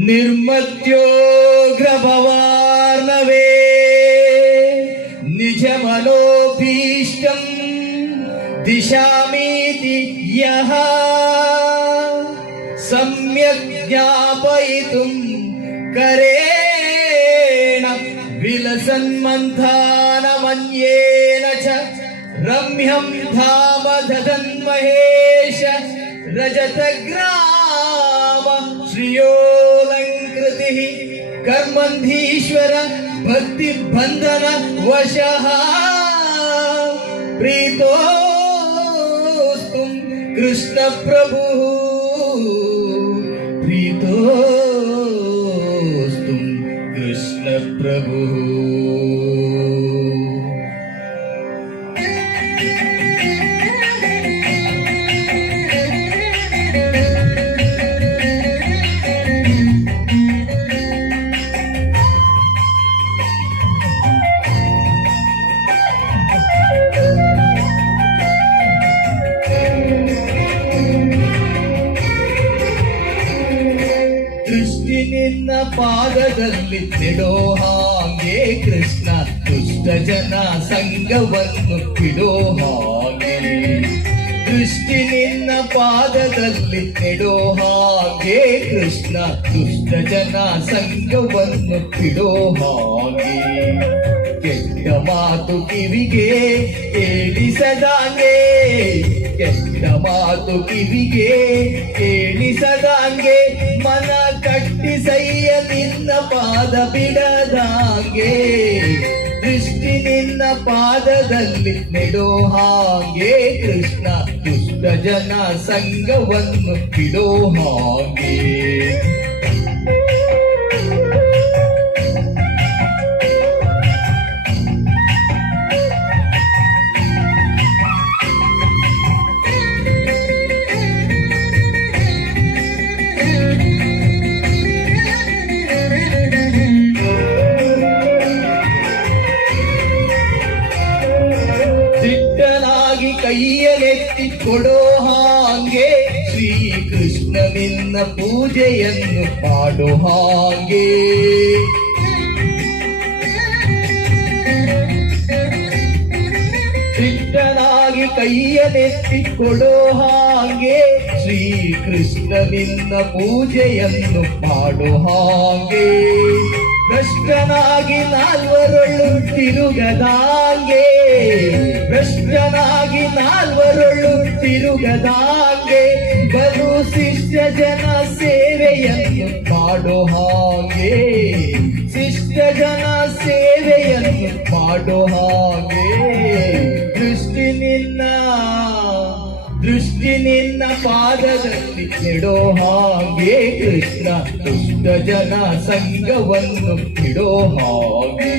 निर्मत्योग्रभवार्णवे निजमनोभीष्टं दिशामीति यः सम्यक् ज्ञापयितुं करेण विलसन्मन्थानमन्येन च रम्यं धाम ददन्महेश रजतग्राम श्रियोऽलङ्कृतिः कर्मन्धीश्वर भक्तिबन्धन वशः प्रीतोस्तुं कृष्ण प्रभुः प्रीतोस्तुं कृष्ण प्रभुः। ನಿನ್ನ ಪಾದದಲ್ಲಿ ನೆಡೋ ಹಾಗೆ ಕೃಷ್ಣ ದುಷ್ಟ ಜನ ಸಂಗವನ್ನು ಬಿಡೋ ಹಾಗೆ ದೃಷ್ಟಿ ನಿನ್ನ ಪಾದದಲ್ಲಿ ನೆಡೋ ಹಾಗೆ ಕೃಷ್ಣ ದುಷ್ಟ ಜನ ಸಂಗವನ್ನು ಬಿಡೋ ಹಾಗೆ ಕೆಟ್ಟ ಮಾತು ಕಿವಿಗೆ ಕೇಳಿಸದಾಂಗೆ ಕೆಟ್ಟ ಮಾತು ಕಿವಿಗೆ ಕೇಳಿಸದಾಂಗೆ ಮನ ಕಟ್ಟಿಸಯ್ಯ ನಿನ್ನ ಪಾದ ಬಿಡದಾಂಗೆ ದೃಷ್ಟಿ ನಿನ್ನ ಪಾದದಲ್ಲಿ ನೆಡೋ ಹಾಗೆ ಕೃಷ್ಣ ದುಷ್ಟ ಜನ ಸಂಗವನ್ನು ಬಿಡೋ ಹಾಗೆ ಕೈಯಲೆತ್ತಿ ಕೊಡೋ ಹಾಗೆ ಶ್ರೀಕೃಷ್ಣ ನಿನ್ನ ಪೂಜೆಯನ್ನು ಮಾಡೋ ಹಾಗೆ ಸಿಟ್ಟನಾಗಿ ಕೈಯಲೆತ್ತಿ ಕೊಡೋ ಹಾಗೆ ಶ್ರೀಕೃಷ್ಣ ನಿನ್ನ ಪೂಜೆಯನ್ನು ಮಾಡೋ ಹಾಗೆ ಭ್ರಷ್ಟನಾಗಿ ನಾಲ್ವರೊಳ್ಳು ತಿರುಗದಾಂಗೆ ಭ್ರಷ್ಟನಾಗಿ ನಾಲ್ವರೊಳ್ಳು ತಿರುಗದಾಂಗೆ ಬಲು ಶಿಷ್ಯ ಜನ ಸೇವೆಯನ್ನು ಮಾಡೋ ಹಾಗೆ ಶಿಷ್ಯ ಜನ ಸೇವೆಯನ್ನು ಮಾಡೋ ಹಾಗೆ ದೃಷ್ಟಿ ನಿನ್ನ ಪಾದದಲ್ಲಿ ನೆಡೋ ಹಾಗೆ ಕೃಷ್ಣ ದುಷ್ಟ ಜನ ಸಂಗವನ್ನು ಬಿಡೋ ಹಾಗೆ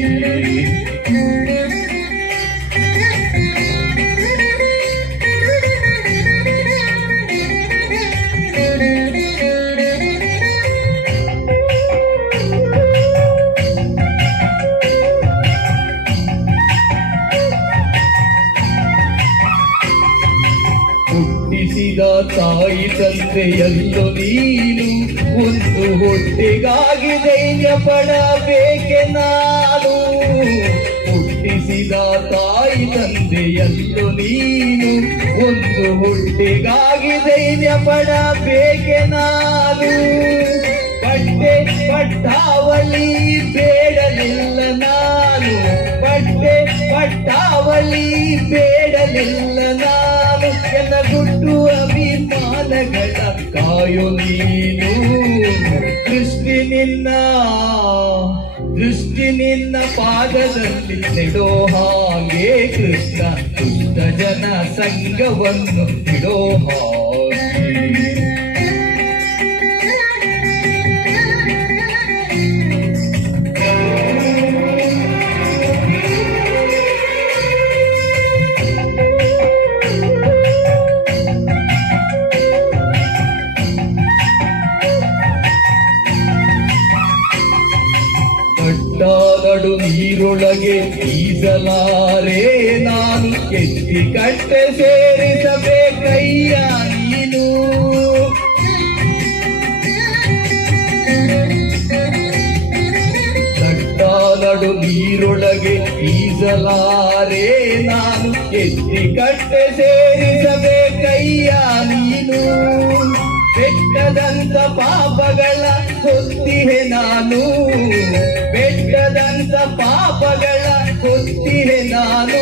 ಹುಟ್ಟಿಸಿದ ತಾಯಿ ತಂದೆಯಲ್ಲೂ ನೀನು ಒಂದು ಹೊಟ್ಟೆಗಾಗಿ ಧೈರ್ಯ ಪಡಬೇಕೆ ನಾನು ಹುಟ್ಟಿಸಿದ ತಾಯಿ ತಂದೆಯಲ್ಲೂ ನೀನು ಒಂದು ಹೊಟ್ಟೆಗಾಗಿ ಧೈರ್ಯ ಪಡಬೇಕೆ ನಾನು ಬಟ್ಟೆ ಪಟ್ಟಾವಳಿ ಬೇಡಲಿಲ್ಲ ನಾನು ಬಟ್ಟೆ ಪಟ್ಟಾವಳಿ ಬೇಡಲಿಲ್ಲ ನಾನು ಎನ್ನ ಗುಟ್ಟು ಅಭಿಮಾನಗಳ ಕಾಯೋ ನೀನು ದೃಷ್ಟಿ ನಿನ್ನ ಪಾದದಲ್ಲಿ ನೆಡೋ ಹಾಗೆ ಕೃಷ್ಣ ದುಷ್ಟ ಜನ ಸಂಗವನ್ನು ಬಿಡೋ ಹಾಗೆ ನಡು ನೀರೊಳಗೆ ಈಜಲಾರೆ ನಾನು ಎತ್ತಿ ಕಟ್ಟೆ ಸೇರಿಸಬೇಕಯ್ಯ ನೀನು ನೀರೊಳಗೆ ಈಜಲಾರೆ ನಾನು ಎತ್ತಿ ಕಟ್ಟೆ ಸೇರಿಸಬೇಕಯ್ಯ ನೀನು ಬೆಟ್ಟದಂತ ಪಾಪಗಳ ಹೊತ್ತಿಹೆ ನಾನು ಬೆಟ್ಟದಂತ ಪಾಪಗಳ ಹೊತ್ತಿಹೆ ನಾನು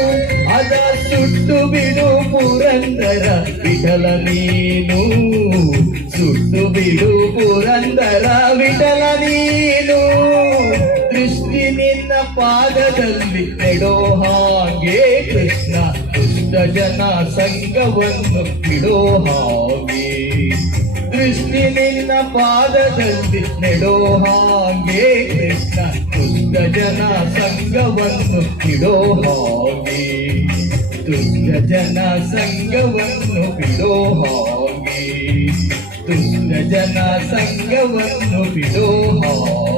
ಅದ ಸುಟ್ಟು ಬಿಡು ಪುರಂದರ ವಿಠಲ ನೀನು ಸುಟ್ಟು ಬಿಡು ಪುರಂದರ ವಿಠಲ ನೀನು ದೃಷ್ಟಿ ನಿನ್ನ ಪಾದದಲ್ಲಿ ನೆಡೋ ಹಾಗೆ ಕೃಷ್ಣ ದುಷ್ಟ ಜನ ಸಂಘವನ್ನು ಬಿಡೋ ಹಾಗೆ ದೃಷ್ಟಿ ನಿನ್ನ ಪಾದದಲ್ಲಿ ನೆಡೋ ಹಾಗೆ ಕೃಷ್ಣ ದುಷ್ಟ ಜನ ಸಂಘವನ್ನು ಬಿಡೋ ಹಾಗೆ ದುಷ್ಟ ಜನ ಸಂಘವನ್ನು ಬಿಡೋ ಹಾಗೆ ದುಷ್ಟ ಜನ ಸಂಘವನ್ನು ಬಿಡೋ ಹಾಗೆ